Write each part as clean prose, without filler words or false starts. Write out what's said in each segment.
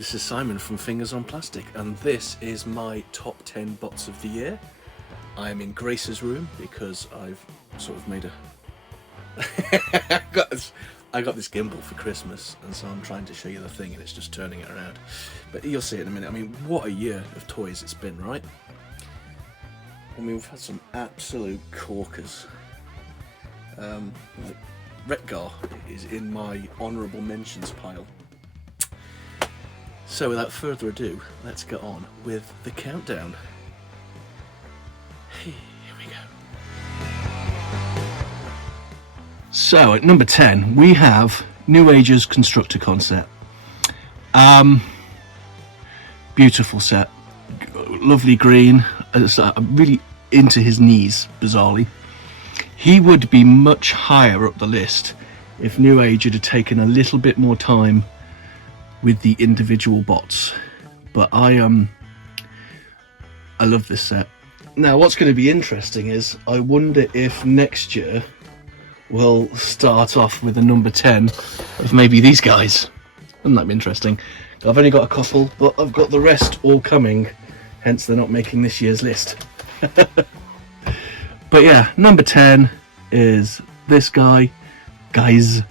This is Simon from Fingers on Plastic, and this is my top 10 bots of the year. I am in Grace's room because I've sort of made a... I got this gimbal for Christmas, and so I'm trying to show you the thing, and it's just turning it around. But you'll see it in a minute. I mean, what a year of toys it's been, right? I mean, we've had some absolute corkers. Retgar is in my honourable mentions pile. So without further ado, let's get on with the countdown. Hey, here we go. So at number 10, we have Newage's Constructicon set. Beautiful set, lovely green. I'm really into his knees, bizarrely. He would be much higher up the list if Newage had taken a little bit more time with the individual bots, but I love this set. Now what's going to be interesting is I wonder if next year we'll start off with a number 10 of maybe these guys. Wouldn't that be interesting? I've only got a couple, but I've got the rest all coming, hence they're not making this year's list. But yeah, number 10 is this guy, guys,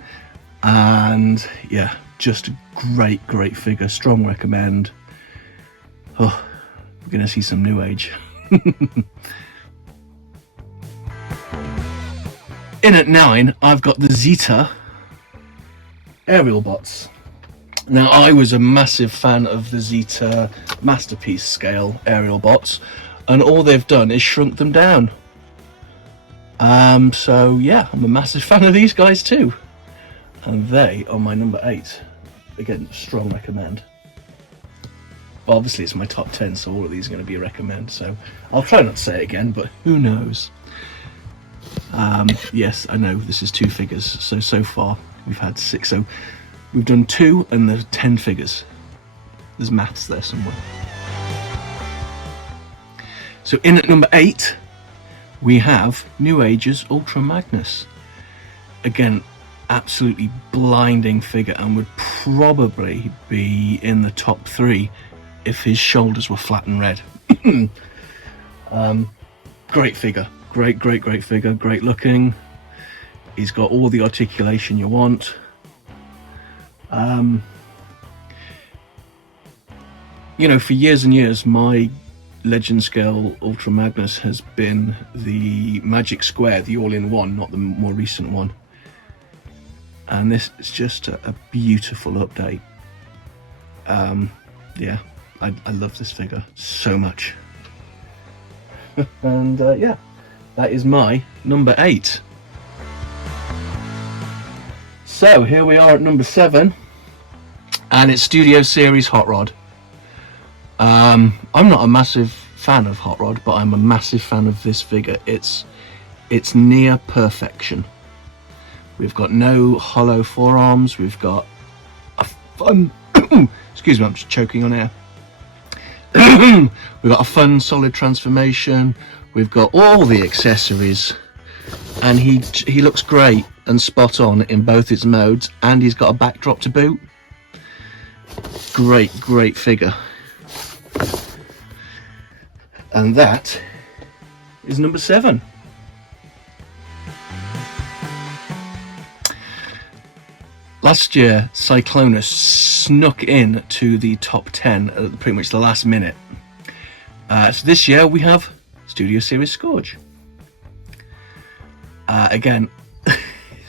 and yeah, just a great figure. Strong recommend. Oh, we're gonna see some Newage. In at 9, I've got the Zeta aerial bots. Now, I was a massive fan of the Zeta masterpiece scale aerial bots, and all they've done is shrunk them down. So yeah, I'm a massive fan of these guys too, and they are my number 8. Again, strong recommend. Well, obviously it's my top 10, so all of these are going to be a recommend, so I'll try not to say it again, but who knows. Yes, I know this is 2 figures, so far we've had 6, so we've done 2 and there's 10 figures. There's maths there somewhere. So in at number 8 we have Newage's Ultra Magnus. Again, absolutely blinding figure, and would probably be in the top 3 if his shoulders were flat and red. Great figure, great figure, great looking. He's got all the articulation you want. You know, for years and years my Legend Scale Ultra Magnus has been the Magic Square, the all-in-one, not the more recent one. And this is just a beautiful update. Yeah, I love this figure so much. And yeah, that is my number 8. So here we are at number 7, and it's Studio Series Hot Rod. I'm not a massive fan of Hot Rod, but I'm a massive fan of this figure. It's near perfection. We've got no hollow forearms, we've got a fun, excuse me, I'm just choking on air. We've got a fun solid transformation, we've got all the accessories, and he looks great and spot on in both its modes, and he's got a backdrop to boot. Great figure. And that is number 7. Last year, Cyclonus snuck in to the top 10 at pretty much the last minute. So this year we have Studio Series Scourge. Again,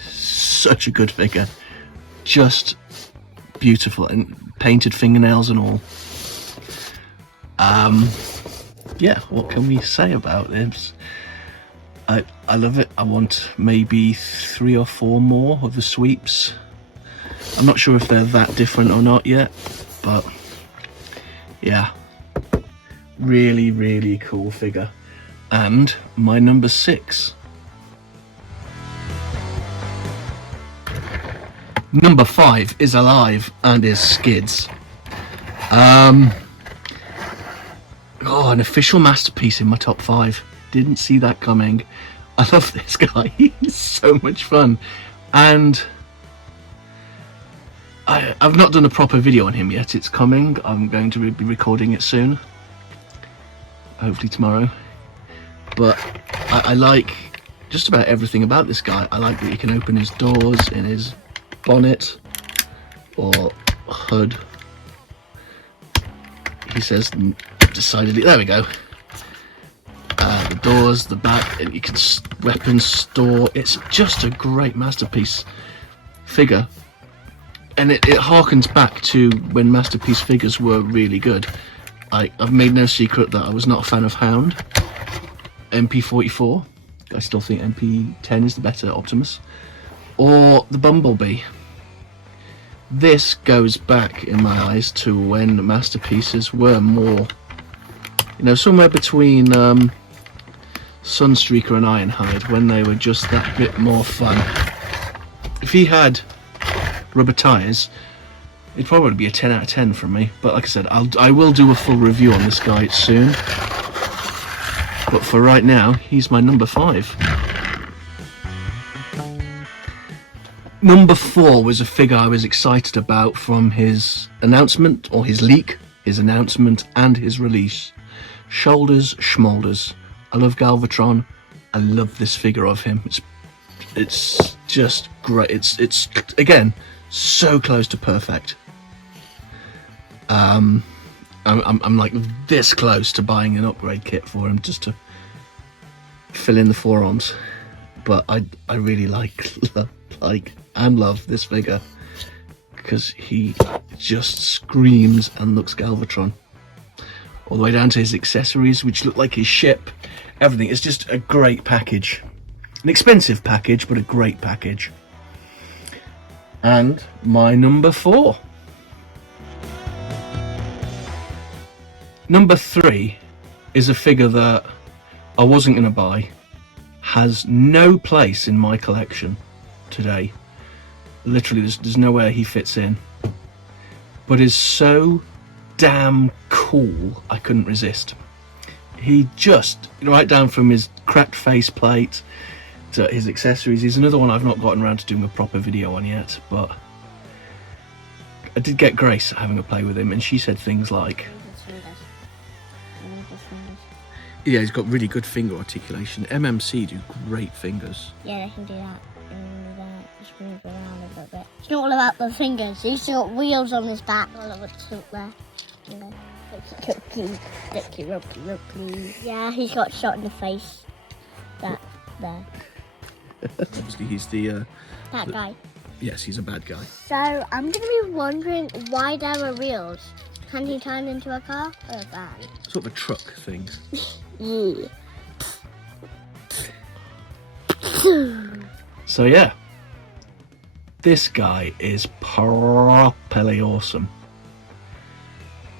such a good figure. Just beautiful, and painted fingernails and all. Yeah, what can we say about this? I love it. I want maybe 3 or 4 more of the sweeps. I'm not sure if they're that different or not yet, but yeah, really cool figure. And my number 6. Number 5 is alive and is Skids. Oh, an official masterpiece in my top 5. Didn't see that coming. I love this guy. He's so much fun. And I've not done a proper video on him yet. It's coming. I'm going to be recording it soon, hopefully tomorrow. But I like just about everything about this guy. I like that you can open his doors in his bonnet or hood. He says decidedly, there we go. The doors, the back, and you can weapons store. It's just a great masterpiece figure, and it harkens back to when masterpiece figures were really good. I've made no secret that I was not a fan of Hound, MP44. I still think MP10 is the better Optimus, or the Bumblebee. This goes back in my eyes to when masterpieces were more, you know, somewhere between Sunstreaker and Ironhide, when they were just that bit more fun. If he had rubber tyres, it'd probably be a 10 out of 10 from me. But like I said, I will do a full review on this guy soon. But for right now, he's my number 5. Number 4 was a figure I was excited about from his announcement, or his leak, his announcement and his release. Shoulders Schmoulders. I love Galvatron. I love this figure of him. It's just great. It's again so close to perfect. I'm like this close to buying an upgrade kit for him just to fill in the forearms. But I really like and love this figure because he just screams and looks Galvatron. All the way down to his accessories, which look like his ship. Everything. It's just a great package. An expensive package, but a great package. And my number 4. Number 3 is a figure that I wasn't going to buy. Has no place in my collection today. Literally, there's nowhere he fits in. But is so damn cool, I couldn't resist. He just, right down from his cracked faceplate to his accessories. He's another one I've not gotten around to doing a proper video on yet, but I did get Grace having a play with him, and she said things like, yeah, he's got really good finger articulation. MMC do great fingers. Yeah, they can do that. Just move around a little bit. It's not all about the fingers. He's got wheels on his back. All of it's up there. You know. Yeah, he's got shot in the face. That there. Obviously, he's the guy. Yes, he's a bad guy. So I'm gonna be wondering why there are wheels. Can he turn into a car or a van? Sort of a truck thing. Yeah. So yeah, this guy is properly awesome.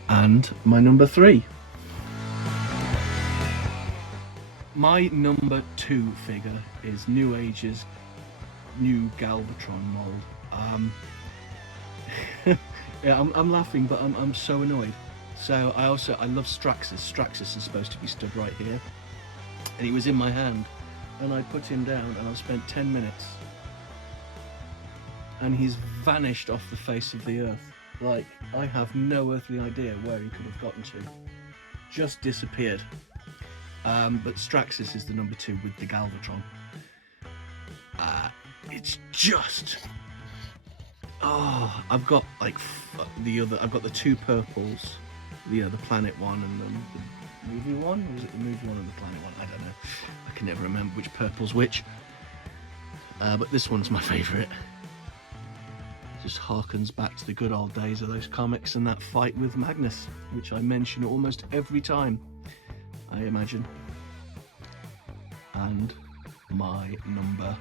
And my number 3. My number 2 figure is Newage's new Galvatron mold. Yeah, I'm laughing, but I'm so annoyed. So I love Straxus. Straxus is supposed to be stood right here, and he was in my hand, and I put him down, and I've spent 10 minutes, and he's vanished off the face of the earth. Like, I have no earthly idea where he could have gotten to. Just disappeared. But Straxus is the number 2 with the Galvatron. It's just... Oh, I've got like I've got the 2 purples. The planet one and the movie one? Or was it the movie one and the planet one? I don't know. I can never remember which purple's which. But this one's my favourite. Just harkens back to the good old days of those comics and that fight with Magnus, which I mention almost every time, I imagine. And my number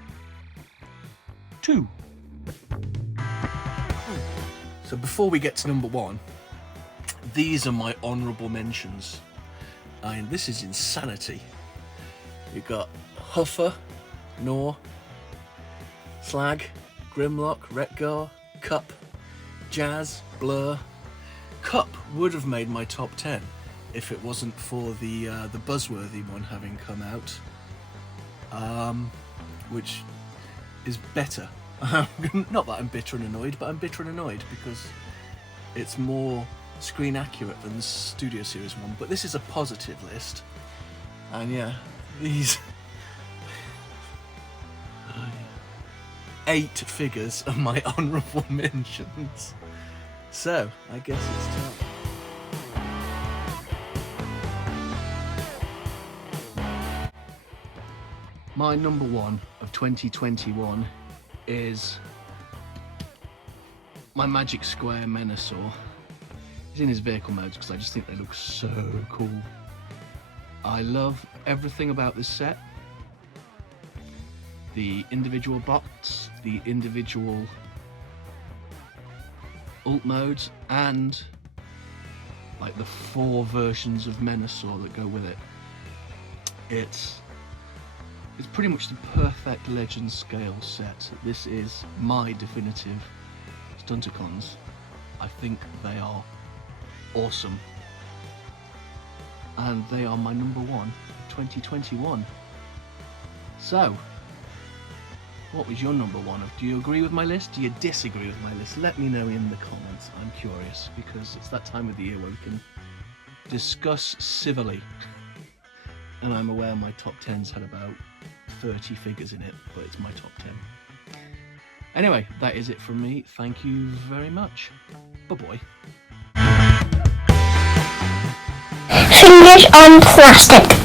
2. So before we get to number 1, these are my honourable mentions. I mean, this is insanity. You've got Huffer, Gnaw, Slag, Grimlock, Retgar, Cup, Jazz, Blurr. Cup would have made my top 10 if it wasn't for the buzzworthy one having come out, which is better Not that I'm bitter and annoyed, but I'm bitter and annoyed because it's more screen accurate than the Studio Series one. But this is a positive list, and yeah, these 8 figures are my honourable mentions. So I guess it's time. My number 1 of 2021 is my Magic Square Menasor. He's in his vehicle modes because I just think they look so cool. I love everything about this set. The individual bots, the individual ult modes, and like the 4 versions of Menasor that go with it. It's pretty much the perfect legend scale set. This is my definitive stunticons. I think they are awesome. And they are my number 1 of 2021. So, what was your number 1 of? Do you agree with my list? Do you disagree with my list? Let me know in the comments. I'm curious because it's that time of the year where we can discuss civilly. And I'm aware my top 10's had about 30 figures in it, but it's my top 10. Anyway, that is it from me. Thank you very much. Bye-bye. Fingers on plastic.